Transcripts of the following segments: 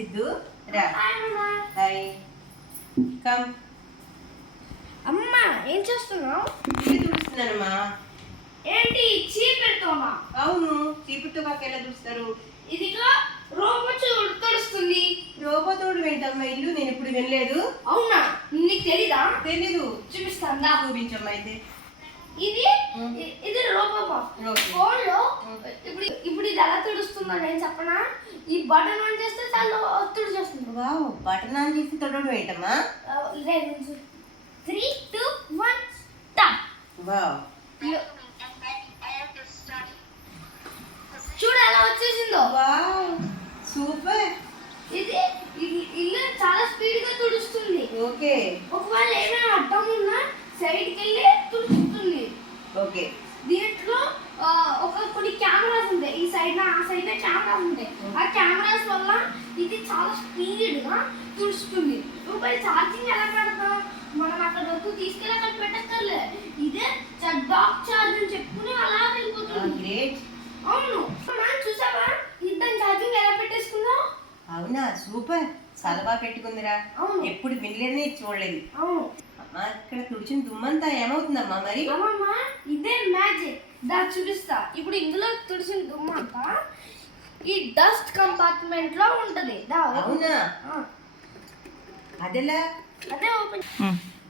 సిద్ధు రా. Hi come అమ్మా ఏం చేస్తున్నావు? ఇల్లు తుడుస్తున్నానమ్మా. ఏంటి చీపెడుతోమా? అవును చీపుతో కాక ఎలా తుడుస్తారు? ఇదిగా రోబో తుడుస్తుంది. రోబోతోడు ఏంటమ్మా ఇల్లు? నేను ఇప్పుడు వినలేదు. అవునా? నీకు తెలీదా? తెలీదు. చూపిస్తాందా చూపించమ్మా అయితే. ఇది? ఇది ఓకే. ఫోన్లో ఇప్పుడు ఇప్పుడు ఇది తుడుస్తుందో నేను చెప్పనా? ఈ బటన్ ఆన్ చేస్తే చాలు తుడిచేస్తుంది వావ్ బటన్ ఆన్ చేసి తొడవడం ఏంటమ్మా? లేదు three two one start. Wow. చూడు ఎలా వచ్చేసిందో. Wow super. ఇది ఇది ఇల్లు చాలా స్పీడ్గా తుడుస్తుంది. ఓకే. ఒకవేళ ఏమైనా అడ్డం ఉన్నా సైడ్కి వెళ్ళి తుడుస్తుంది. ఓకే దీంట్లో ఆ, ఒక కొన్ని కెమెరాస్ ఉంటాయి ఈ సైడ్ ఆ సైడ్ కెమెరాస్ ఉంటాయి ఆ కెమెరాస్ వల్ల ఇది చాలా స్పీడ్గా తుడుస్తుంది ఇప్పుడు ఛార్జింగ్ ఎలా పెడతాం? మనం అక్కడ వరకు తీసుకెళ్ళి అక్కడ పెట్టక్కర్లే. ఇదే డాక్ ఛార్జ్ అని చెప్పుకుని అలా వెళ్ళిపోతుంది. గ్రేట్. అవును. మనం చూసావా? ఇద్దరు ఛార్జింగ్ ఎలా పెట్టేసుకున్నావు అవునా సూపర్. చాలా బాగా పెట్టుకుందిరా. అవును. ఎప్పుడు వినలేదని చూడలేదు. అవును. ఇక్కడ తుడిచిన దుమ్మంతా ఏమవుతుందమ్మా మరి? అమ్మమ్మా ఇదే మ్యాజిక్ దా చూపిస్తా. ఇప్పుడు ఇందులో తుడిసిన దుమ్ము అంతా ఈ డస్ట్ కంపార్ట్మెంట్లో ఉంటది. దా అవునా? అదెలా? అదే ఓపెన్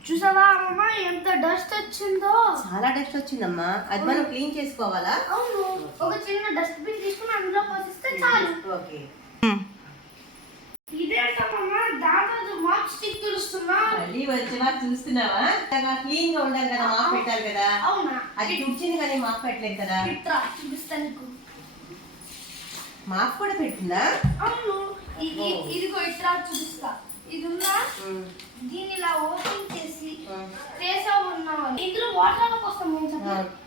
చూసావా అమ్మమ్మ ఎంత డస్ట్ వచ్చిందో? చాలా డస్ట్ వచ్చిందమ్మా. అది మనం క్లీన్ చేసుకోవాలా? అవును. ఒక చిన్న డస్ట్ బిన్ తీసుకుని అందులో పోసిస్తే చాలు. ఓకే. మళ్ళీ వచ్చేవా చూస్తున్నావా క్లీన్గా ఉండాలి కదా మాప్ పెట్టాలి కదా? అవునా? అది తుడిచింది కానీ మాప్ పెట్టలేదు కదా? ఇట్రా చూపిస్తా నీకు. మాప్ కూడా పెట్టిందా? అవును. ఇది. ఇదిగో చూపిస్తా. ఇది ఉందా దీన్ని ఇలా ఓపెన్ చేసి ఉన్నాం ఇందులో వాటర్ కోసం.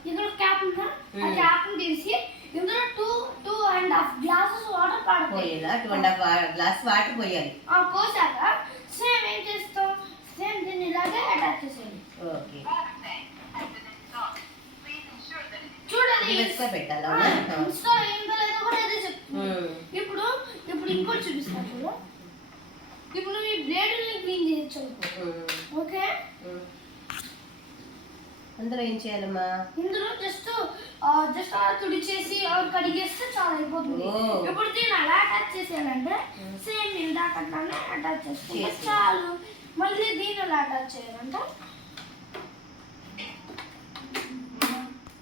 ఇందులో క్యాప్ ఉందా? ఆ. క్యాప్ తీసి ఇందులో two two and half glasses water పడతాయి. పోయేలా two and half glass water పోయాలి. ఆ పోసాక సేమ్ ఏం చేస్తాం? సేమ్ దీన్ని ఇలాగే అటాచ్ చేసేయండి ఓకే చూడండి. గా పెట్టాలా? ఇన్స్టా ఏందో లేదో కూడా అదే చెప్తుంది. ఉమ్. ఇప్పుడు ఇప్పుడు ఇంకోటి చూపిస్తాను చూడు. ఇప్పుడు ఈ బ్లేడుల్ని క్లీన్ చేయొచ్చు ఉమ్, ఓకే? ఉమ్. అందులో ఏం చేయాలమ్మా? ఇందులో జస్ట్ జస్ట్ అలా తుడిచేసి కడిగేస్తే చాలా. అయిపోతుంది. ఇప్పుడు దీన్ని అలా అటాచ్ చేసేయాలంటే సేమ్ ఇందాక అట్లానే అటాచ్ చేసుకుంటే చేసి. చాలు. మళ్ళీ దీన్ని అలా అటాచ్ చేయాలంటే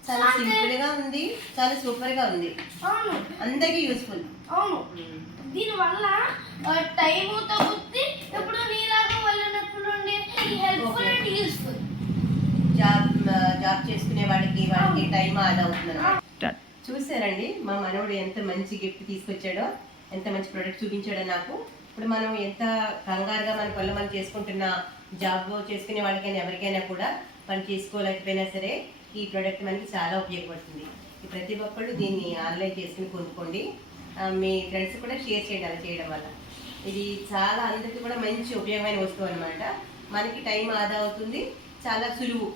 చాలా సింపుల్గా ఉంది చాలా సూపర్గా ఉంది. అవును. అందరికీ యూస్ఫుల్ అవును. దీని వల్ల టైం తగ్గుద్ది ఇప్పుడు నీలాగా వెళ్ళినప్పుడు helpful and useful job job చేసుకునే వాళ్ళకి వాళ్ళకి టైం ఆదా అవుతుంది చూసారండి మా మనవడు ఎంత మంచి గిఫ్ట్ తీసుకొచ్చాడో ఎంత మంచి ప్రోడక్ట్ చూపించాడో నాకు. ఇప్పుడు మనం ఎంత కంగారుగా మన పనులు మనం చేసుకుంటున్న జాబ్ చేసుకునే వాళ్ళకైనా ఎవరికైనా కూడా పని చేసుకోలేకపోయినా సరే ఈ ప్రోడక్ట్ మనకి చాలా ఉపయోగపడుతుంది. ఈ ప్రతి ఒక్కళ్ళు దీన్ని ఆన్లైన్ చేసుకుని కొనుక్కోండి. మీ ఫ్రెండ్స్ కూడా షేర్ చేయండి అలా చేయడం వల్ల. ఇది చాలా అందరికీ కూడా మంచి ఉపయోగమైన వస్తువు అనమాట మనకి టైం ఆదా అవుతుంది చాలా సులువు.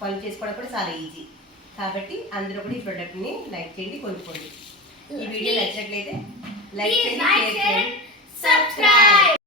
పనులు చేసుకోవడం కూడా చాలా ఈజీ కాబట్టి అందరూ కూడా ఈ ప్రోడక్ట్ని లైక్ చేయండి కొనుక్కోండి. ఈ వీడియో నచ్చినట్లయితే లైక్ చేయండి షేర్ చేయండి. subscribe.